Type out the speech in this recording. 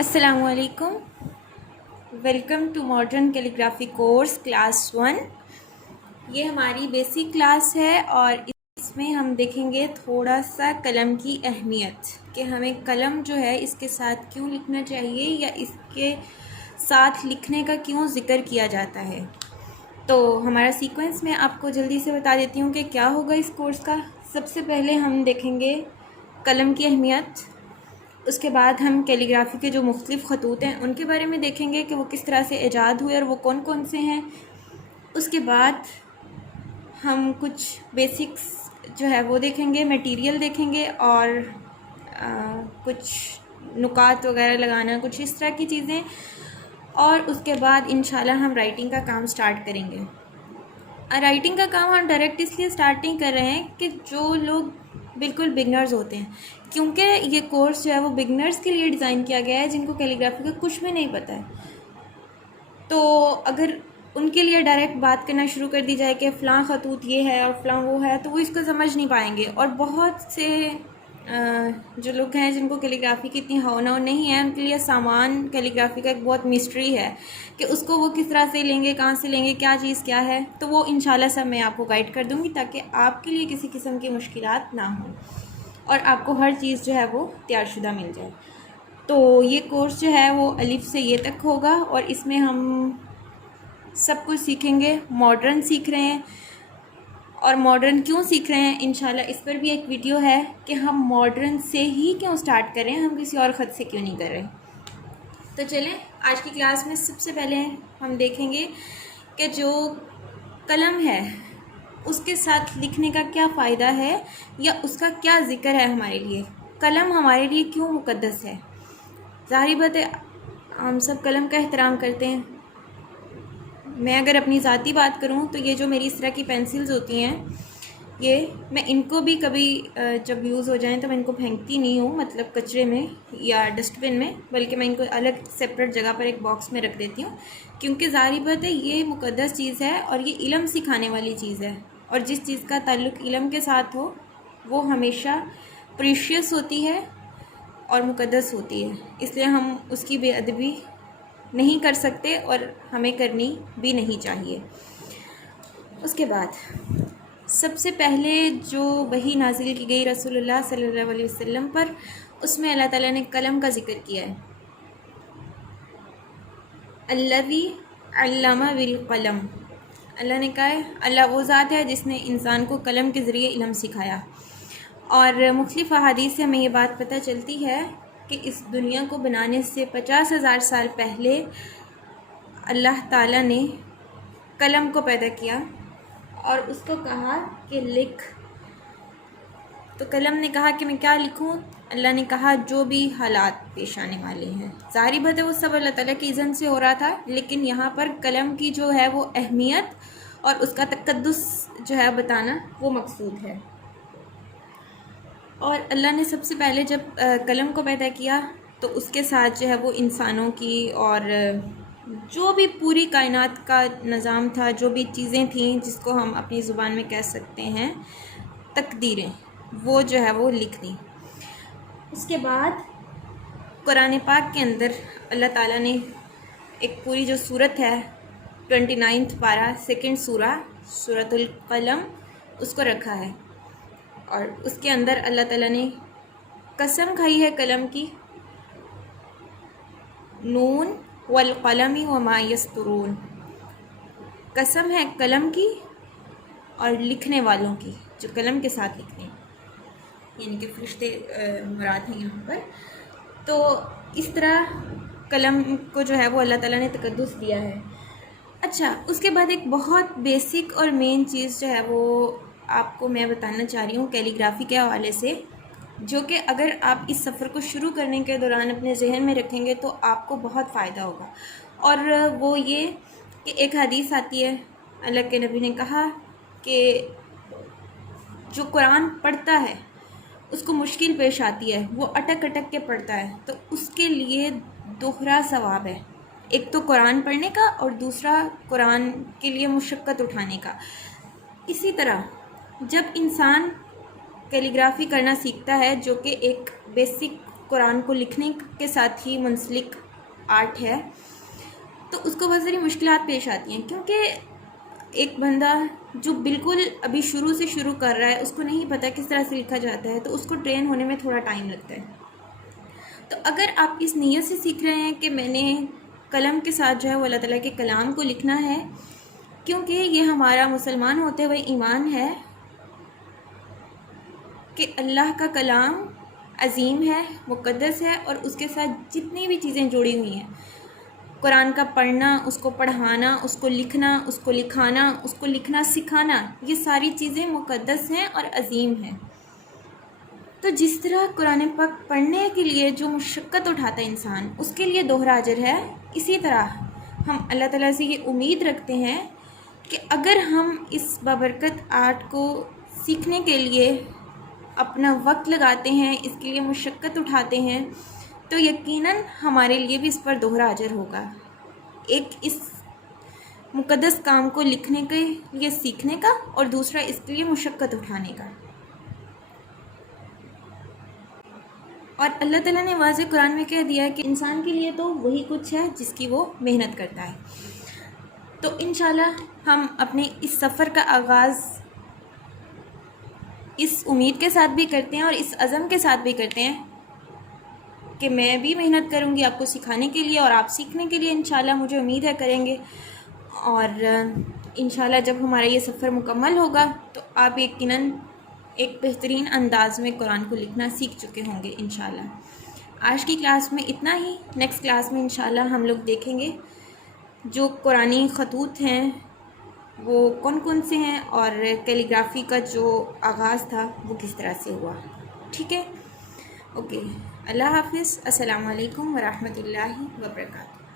السلام علیکم. Welcome to modern calligraphy course class 1. یہ ہماری بیسک کلاس ہے اور اس میں ہم دیکھیں گے تھوڑا سا قلم کی اہمیت کہ ہمیں قلم جو ہے اس کے ساتھ کیوں لکھنا چاہیے یا اس کے ساتھ لکھنے کا کیوں ذکر کیا جاتا ہے. تو ہمارا سیکوینس میں آپ کو جلدی سے بتا دیتی ہوں کہ کیا ہوگا اس کورس کا. سب سے پہلے ہم دیکھیں گے قلم کی اہمیت. اس کے بعد ہم کیلیگرافی کے جو مختلف خطوط ہیں ان کے بارے میں دیکھیں گے کہ وہ کس طرح سے ایجاد ہوئے اور وہ کون کون سے ہیں. اس کے بعد ہم کچھ بیسکس جو ہے وہ دیکھیں گے, میٹیریل دیکھیں گے اور کچھ نکات وغیرہ لگانا, کچھ اس طرح کی چیزیں. اور اس کے بعد انشاءاللہ ہم رائٹنگ کا کام سٹارٹ کریں گے. رائٹنگ کا کام ہم ڈائریکٹ اس لیے سٹارٹنگ کر رہے ہیں کہ جو لوگ بالکل بگنرز ہوتے ہیں, کیونکہ یہ کورس جو ہے وہ بگنرز کے لیے ڈیزائن کیا گیا ہے جن کو کیلیگرافی کا کچھ بھی نہیں پتہ ہے. تو اگر ان کے لیے ڈائریکٹ بات کرنا شروع کر دی جائے کہ فلاں خطوط یہ ہے اور فلاں وہ ہے تو وہ اس کو سمجھ نہیں پائیں گے. اور بہت سے جو لوگ ہیں جن کو کیلیگرافی کی اتنی ہونہ نہیں ہے ان کے لیے سامان کیلیگرافی کا ایک بہت مسٹری ہے کہ اس کو وہ کس طرح سے لیں گے, کہاں سے لیں گے, کیا چیز کیا ہے. تو وہ انشاءاللہ سب میں آپ کو گائیڈ کر دوں گی تاکہ آپ کے لیے کسی قسم کی مشکلات نہ ہوں اور آپ کو ہر چیز جو ہے وہ تیار شدہ مل جائے. تو یہ کورس جو ہے وہ الف سے یہ تک ہوگا اور اس میں ہم سب کچھ سیکھیں گے. ماڈرن سیکھ رہے ہیں اور ماڈرن کیوں سیکھ رہے ہیں انشاءاللہ اس پر بھی ایک ویڈیو ہے کہ ہم ماڈرن سے ہی کیوں سٹارٹ کریں, ہم کسی اور خط سے کیوں نہیں کر رہے. تو چلیں آج کی کلاس میں سب سے پہلے ہم دیکھیں گے کہ جو قلم ہے اس کے ساتھ لکھنے کا کیا فائدہ ہے یا اس کا کیا ذکر ہے ہمارے لیے. قلم ہمارے لیے کیوں مقدس ہے. ظاہری بات ہے ہم سب قلم کا احترام کرتے ہیں. میں اگر اپنی ذاتی بات کروں تو یہ جو میری اس طرح کی پینسلز ہوتی ہیں یہ میں ان کو بھی کبھی جب یوز ہو جائیں تو میں ان کو پھینکتی نہیں ہوں, مطلب کچرے میں یا ڈسٹ بن میں, بلکہ میں ان کو الگ سیپریٹ جگہ پر ایک باکس میں رکھ دیتی ہوں کیونکہ ظاہری بات ہے یہ مقدس چیز ہے اور یہ علم سکھانے والی چیز ہے. اور جس چیز کا تعلق علم کے ساتھ ہو وہ ہمیشہ پریشیس ہوتی ہے اور مقدس ہوتی ہے. اس لیے ہم اس کی بے ادبی نہیں کر سکتے اور ہمیں کرنی بھی نہیں چاہیے. اس کے بعد سب سے پہلے جو وحی نازل کی گئی رسول اللہ صلی اللہ علیہ وسلم پر, اس میں اللہ تعالیٰ نے قلم کا ذکر کیا ہے. الذی علم بالقلم, اللہ نے کہا ہے اللہ وہ ذات ہے جس نے انسان کو قلم کے ذریعے علم سکھایا. اور مختلف احادیث سے ہمیں یہ بات پتہ چلتی ہے کہ اس دنیا کو بنانے سے 50,000 سال پہلے اللہ تعالیٰ نے قلم کو پیدا کیا اور اس کو کہا کہ لکھ. تو قلم نے کہا کہ میں کیا لکھوں. اللہ نے کہا جو بھی حالات پیش آنے والے ہیں. ظاہری بات ہے وہ سب اللہ تعالیٰ کی اذن سے ہو رہا تھا, لیکن یہاں پر قلم کی جو ہے وہ اہمیت اور اس کا تقدس جو ہے بتانا وہ مقصود ہے. اور اللہ نے سب سے پہلے جب قلم کو پیدا کیا تو اس کے ساتھ جو ہے وہ انسانوں کی اور جو بھی پوری کائنات کا نظام تھا, جو بھی چیزیں تھیں جس کو ہم اپنی زبان میں کہہ سکتے ہیں تقدیریں, وہ جو ہے وہ لکھ دیں. اس کے بعد قرآن پاک کے اندر اللہ تعالیٰ نے ایک پوری جو صورت ہے 29 پارہ 2 سورہ سورۃ القلم اس کو رکھا ہے. اور اس کے اندر اللہ تعالیٰ نے قسم کھائی ہے قلم کی, نون والقلم وما یسطرون, قسم ہے قلم کی اور لکھنے والوں کی جو قلم کے ساتھ لکھتے ہیں, یعنی کہ فرشتے مراد ہیں یہاں پر. تو اس طرح قلم کو جو ہے وہ اللہ تعالیٰ نے تقدس دیا ہے. اچھا, اس کے بعد ایک بہت بیسک اور مین چیز جو ہے وہ آپ کو میں بتانا چاہ رہی ہوں کیلیگرافی کے حوالے سے, جو کہ اگر آپ اس سفر کو شروع کرنے کے دوران اپنے ذہن میں رکھیں گے تو آپ کو بہت فائدہ ہوگا. اور وہ یہ کہ ایک حدیث آتی ہے, اللہ کے نبی نے کہا کہ جو قرآن پڑھتا ہے اس کو مشکل پیش آتی ہے, وہ اٹک اٹک کے پڑھتا ہے, تو اس کے لیے دوہرا ثواب ہے, ایک تو قرآن پڑھنے کا اور دوسرا قرآن کے لیے مشقت اٹھانے کا. اسی طرح جب انسان کیلیگرافی کرنا سیکھتا ہے جو کہ ایک بیسک قرآن کو لکھنے کے ساتھ ہی منسلک آرٹ ہے، تو اس کو بہت ساری مشکلات پیش آتی ہیں، کیونکہ ایک بندہ جو بالکل ابھی شروع سے شروع کر رہا ہے، اس کو نہیں پتہ کس طرح سے لکھا جاتا ہے، تو اس کو ٹرین ہونے میں تھوڑا ٹائم لگتا ہے۔ تو اگر آپ اس نیت سے سیکھ رہے ہیں کہ میں نے قلم کے ساتھ جو ہے وہ اللہ تعالیٰ کے کلام کو لکھنا ہے، کیونکہ یہ ہمارا مسلمان ہوتے ہوئے ایمان ہے کہ اللہ کا کلام عظیم ہے، مقدس ہے، اور اس کے ساتھ جتنی بھی چیزیں جڑی ہوئی ہیں، قرآن کا پڑھنا، اس کو پڑھانا، اس کو لکھنا، اس کو لکھانا، اس کو لکھنا سکھانا، یہ ساری چیزیں مقدس ہیں اور عظیم ہیں۔ تو جس طرح قرآن پاک پڑھنے کے لیے جو مشقت اٹھاتا ہے انسان، اس کے لیے دوہرا اجر ہے، اسی طرح ہم اللہ تعالیٰ سے یہ امید رکھتے ہیں کہ اگر ہم اس بابرکت آرٹ کو سیکھنے کے لیے اپنا وقت لگاتے ہیں، اس کے لیے مشقت اٹھاتے ہیں، تو یقیناً ہمارے لیے بھی اس پر دوہرا اجر ہوگا، ایک اس مقدس کام کو لکھنے کے لیے سیکھنے کا، اور دوسرا اس کے لیے مشقت اٹھانے کا۔ اور اللہ تعالیٰ نے واضح قرآن میں کہہ دیا ہے کہ انسان کے لیے تو وہی کچھ ہے جس کی وہ محنت کرتا ہے۔ تو انشاءاللہ ہم اپنے اس سفر کا آغاز اس امید کے ساتھ بھی کرتے ہیں اور اس عزم کے ساتھ بھی کرتے ہیں کہ میں بھی محنت کروں گی آپ کو سکھانے کے لیے، اور آپ سیکھنے کے لیے انشاءاللہ مجھے امید ہے کریں گے، اور انشاءاللہ جب ہمارا یہ سفر مکمل ہوگا تو آپ یقیناً ایک بہترین انداز میں قرآن کو لکھنا سیکھ چکے ہوں گے انشاءاللہ۔ آج کی کلاس میں اتنا ہی، نیکسٹ کلاس میں انشاءاللہ ہم لوگ دیکھیں گے جو قرآنی خطوط ہیں وہ کون کون سے ہیں، اور کیلیگرافی کا جو آغاز تھا وہ کس طرح سے ہوا۔ ٹھیک ہے، اوکے، اللہ حافظ، السلام علیکم ورحمۃ اللہ وبرکاتہ۔